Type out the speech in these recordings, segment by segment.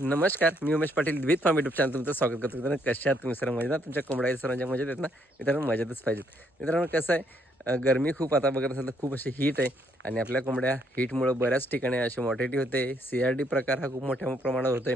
नमस्कार मी Umesh Patil with farm YouTube channel तुमचं स्वागत करतो. मित्रांनो कशा आहात तुम्ही? सर मजेत तुमच्या कोंबड्या सरांच्या मजेत आहेत ना? मित्रांनो मजेतच पाहिजेत. मित्रांनो कसं आहे गरमी खूप आता बघत असेल तर खूप अशी हीट आहे आणि आपल्या कोंबड्या हीटमुळं बऱ्याच ठिकाणी अशी मॉर्टिलिटी होते. सी आर डी प्रकार हा खूप मोठ्या प्रमाणात होतोय.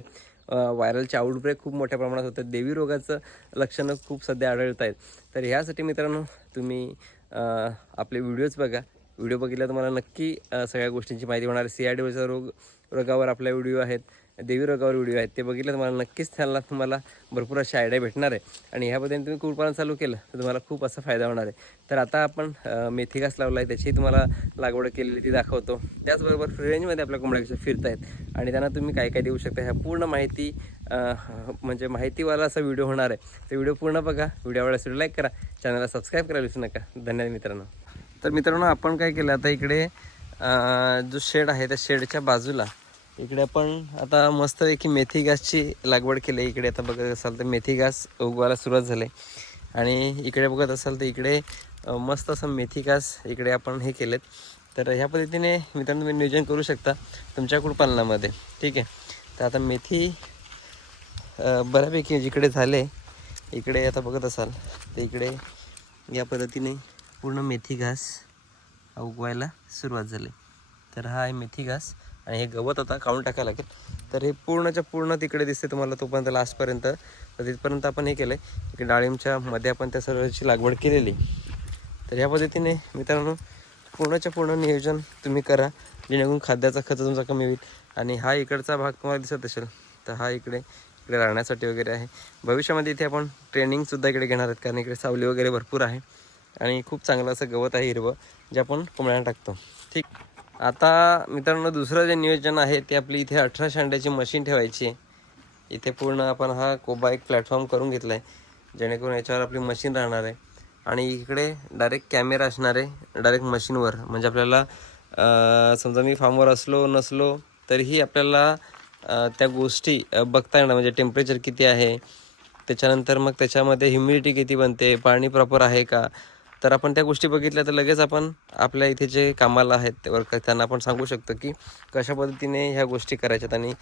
व्हायरलचे आउटब्रेक खूप मोठ्या प्रमाणात होतं देवी रोगाचं लक्षणं खूप सध्या आढळत आहेत. तर ह्यासाठी मित्रांनो तुम्ही आपले व्हिडिओज बघा. व्हिडिओ बघितला तुम्हाला नक्की सगळ्या गोष्टींची माहिती होणार सी आर डीचा रोग रोगावर आपल्या व्हिडिओ आहेत. देवी रोगावर व्हिडिओ आहेत ते बघितलं तुम्हाला नक्कीच त्यांना तुम्हाला भरपूर अशी आयडिया भेटणार आहे. आणि ह्या पद्धतीने तुम्ही कुरपालन चालू केलं तर तुम्हाला खूप असा फायदा होणार आहे. तर आता आपण मेथी घास लावला आहे त्याची तुम्हाला लागवड केलेली ती दाखवतो. त्याचबरोबर फ्री रेंजमध्ये आपल्या कोंबड्या कशा आहेत आणि त्यांना तुम्ही काय काय देऊ शकता ह्या पूर्ण माहिती म्हणजे माहितीवाला असा व्हिडिओ होणार आहे. तर व्हिडिओ पूर्ण बघा व्हिडिओ आवडला लाईक करा चॅनलला सबस्क्राईब करायला विसरू नका. धन्यवाद मित्रांनो. तर मित्रांनो आपण काय केलं आता इकडे जो शेड आहे त्या शेडच्या बाजूला इकडे आपण आता मस्तपैकी मेथी घासची लागवड केली आहे. इकडे आता बघत असाल तर मेथी घास उगवायला सुरुवात झाली आणि इकडे बघत असाल तर इकडे मस्त असं मेथी घास इकडे आपण हे केलेत. तर ह्या पद्धतीने मित्रांनो तुम्ही नियोजन करू शकता तुमच्या कुडपालनामध्ये ठीक आहे? तर आता मेथी बऱ्यापैकी जिकडे झाले इकडे आता बघत असाल तर इकडे या पद्धतीने पूर्ण मेथी घास उगवायला सुरुवात झाली. तर हा आहे मेथी घास. आणि हे गवत आता काढून टाकायला लागेल. तर हे पूर्णच्या पूर्ण तिकडे दिसते तुम्हाला तोपर्यंत लास्टपर्यंत तर तिथपर्यंत आपण हे केलं आहे की डाळिंबच्या मध्ये आपण त्या सर्वची लागवड केलेली. तर ह्या पद्धतीने मित्रांनो पूर्णच्या पूर्ण नियोजन तुम्ही करा जेणेकरून खाद्याचा खर्च तुमचा कमी होईल. आणि हा इकडचा भाग तुम्हाला दिसत असेल तर हा इकडे इकडे राहण्यासाठी वगैरे आहे. भविष्यामध्ये इथे आपण ट्रेनिंगसुद्धा इकडे घेणार आहेत कारण इकडे सावली वगैरे भरपूर आहे. आणि खूप चांगलं असं गवत आहे हिरवं जे आपण कोंबड्यांना टाकतो. ठीक. आता मित्रांनो दुसरं जे नियोजन आहे ते आपली इथे अठरा शांड्याची मशीन ठेवायची आहे. इथे पूर्ण आपण हा कोबा एक प्लॅटफॉर्म करून घेतला आहे जेणेकरून याच्यावर आपली मशीन राहणार आहे. आणि इकडे डायरेक्ट कॅमेरा असणार आहे डायरेक्ट मशीनवर म्हणजे आपल्याला समजा मी फार्मवर असलो नसलो तरीही आपल्याला त्या गोष्टी बघता येणार. म्हणजे टेम्परेचर किती आहे? त्याच्यानंतर मग त्याच्यामध्ये ह्युमिडिटी किती बनते? पाणी प्रॉपर आहे का? तर आपण त्या गोष्टी बघितल्या तर लगेच आपण आपल्या इथे जे कामाला आहेत वर्कर त्यांना आपण सांगू शकतो की कशा पद्धतीने ह्या गोष्टी करायच्यात. आणि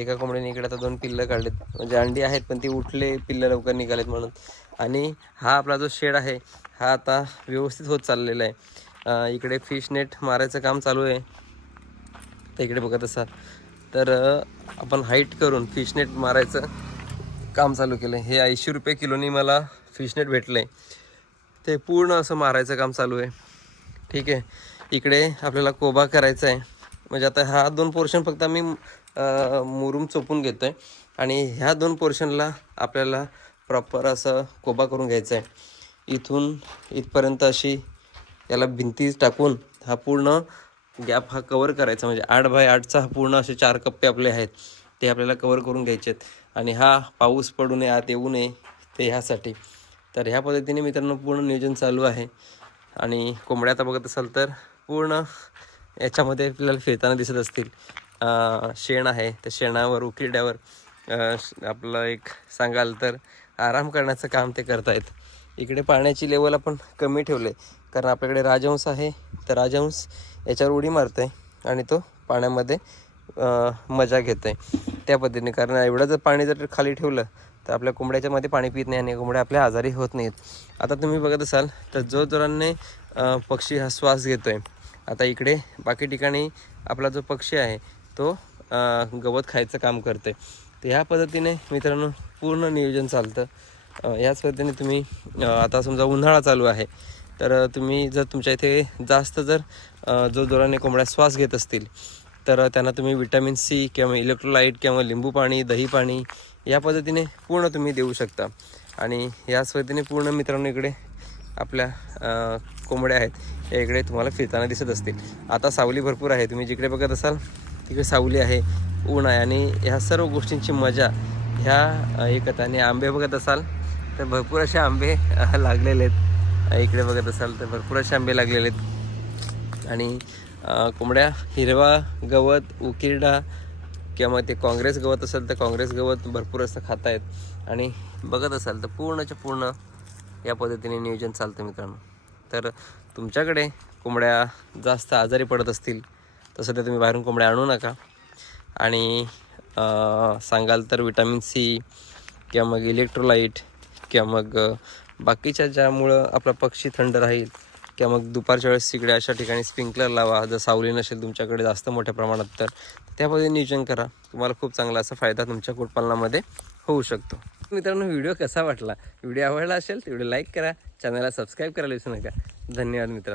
एका कोंबडीने इकडे आता दोन पिल्लं काढलेत. म्हणजे अंडी आहेत पण ती उठले पिल्लं लवकर निघालेत म्हणून. आणि हा आपला जो शेड आहे हा आता व्यवस्थित होत चाललेला आहे. इकडे फिश नेट मारायचं काम चालू आहे. तर इकडे बघत असाल. तर आपण हाईट करून फिश नेट मारायचं काम चालू केलं हे ऐंशी रुपये किलोनी मला फिश नेट भेटलं आहे ते पूर्ण असं मारायचं काम चालू आहे. ठीक आहे. इकडे आपल्याला कोबा करायचा आहे. म्हणजे आता हा दोन पोर्शन फक्त आम्ही मुरूम चोपून घेतो आहे आणि ह्या दोन पोर्शनला आपल्याला प्रॉपर असं कोबा करून घ्यायचं आहे. इथून इथपर्यंत अशी याला भिंती टाकून हा पूर्ण गॅप हा कवर करायचा. म्हणजे आठ बाय आठचा हा पूर्ण असे चार कप्पे आपले आहेत. ते आपल्याला कवर करून घ्यायचे आहेत आणि हा पाऊस पडू नये आत येऊ नये ते ह्यासाठी. तर ह्या पद्धतीने मित्रांनो पूर्ण नियोजन चालू आहे. आणि कोंबड्या आता बघत असाल तर पूर्ण याच्यामध्ये आपल्याला फिरताना दिसत असतील. शेण आहे. त्या शेणावर उकिरड्यावर आपलं एक सांगाल तर आराम करण्याचं काम ते करतायत. इकडे पाण्याची लेवल आपण कमी ठेवले. कारण आपल्याकडे राजहंस आहे. तर राजहंस याच्यावर उडी मारतोय आणि तो पाण्यामध्ये मजा मजा आहे त्या पद्धतीने. कारण एवढं जर पाणी जर खाली ठेवलं तर आपल्या कोंबड्याच्या मध्ये पाणी पित नाही आणि कोंबड्या आपल्या आजारी होत नाहीत. आता तुम्ही बघत असाल तर जो जोराने पक्षी हा श्वास घेतोय. आता इकडे बाकी ठिकाणी आपला जो पक्षी आहे तो गवत खायचं काम करते तर ह्या पद्धतीने मित्रांनो पूर्ण नियोजन चालतं. याच पद्धतीने तुम्ही आता समजा उन्हाळा चालू आहे तर तुम्ही जर तुमच्या इथे जास्त जर जो जोराने कोंबड्या श्वास घेत असतील तर त्यांना तुम्ही विटॅमिन सी किंवा इलेक्ट्रोलाईट किंवा लिंबू पाणी दही पाणी या पद्धतीने पूर्ण तुम्ही देऊ शकता. आणि याच पद्धतीने पूर्ण मित्रांनो इकडे आपल्या कोंबड्या आहेत. या इकडे तुम्हाला फिरताना दिसत असतील. आता सावली भरपूर आहे. तुम्ही जिकडे बघत असाल तिकडे सावली आहे ऊन आहे. आणि ह्या सर्व गोष्टींची मजा ह्या एकत आणि आंबे बघत असाल तर भरपूर असे आंबे लागलेले आहेत. इकडे बघत असाल तर भरपूर असे आंबे लागलेले आहेत. आणि कोंबड्या हिरवा गवत उकिरडा किंवा मग ते काँग्रेस गवत असेल तर काँग्रेस गवत भरपूर असं खाता आहेत आणि बघत असाल तर पूर्णच्या पूर्ण या पद्धतीने नियोजन चालतं मित्रांनो. तर तुमच्याकडे कोंबड्या जास्त आजारी पडत असतील तर सध्या तुम्ही बाहेरून कोंबड्या आणू नका. आणि सांगाल तर विटॅमिन सी किंवा मग इलेक्ट्रोलाईट किंवा मग बाकीच्या ज्यामुळं आपला पक्षी थंड राहील किंवा मग दुपारच्या वेळेस तिकडे अशा ठिकाणी स्प्रिंकलर लावा. जर सावली नसेल तुमच्याकडे जास्त मोठ्या प्रमाणात तर त्यामध्ये नियोजन करा. तुम्हाला खूप चांगला असा फायदा तुमच्या कुटपालनामध्ये होऊ शकतो. मित्रांनो व्हिडिओ कसा वाटला? व्हिडिओ आवडला असेल तर व्हिडिओ लाईक करा. चॅनलला सबस्क्राईब करायला विसरू नका. धन्यवाद मित्रांनो.